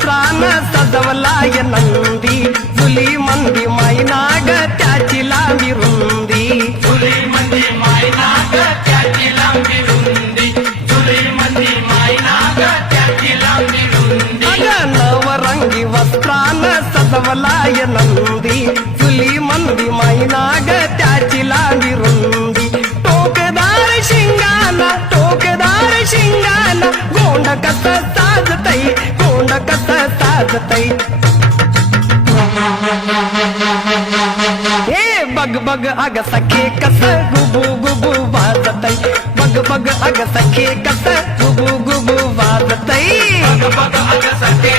वस्त्रानं सजवलाय नंदी जुली मंदी मायनाग त्याची लांबी रुंदी जुली मंदी मायनाग त्याची लांबी रुंदी जुली मंदी मायनाग त्याची लांबी रुंदी अग नवरंगी वस्त्रानं सजवलाय नंदी जुली मंदी मायनाग त्याची लांबी रुंदी टोकदार शिंगाना गोंड कस साजतई गोंड कस साजतई हे बग बग अग सखे कस गुबू गुबू वाजतई बग बग अग सखे कस गुबू गुबू वाजतई बग बग अग सखे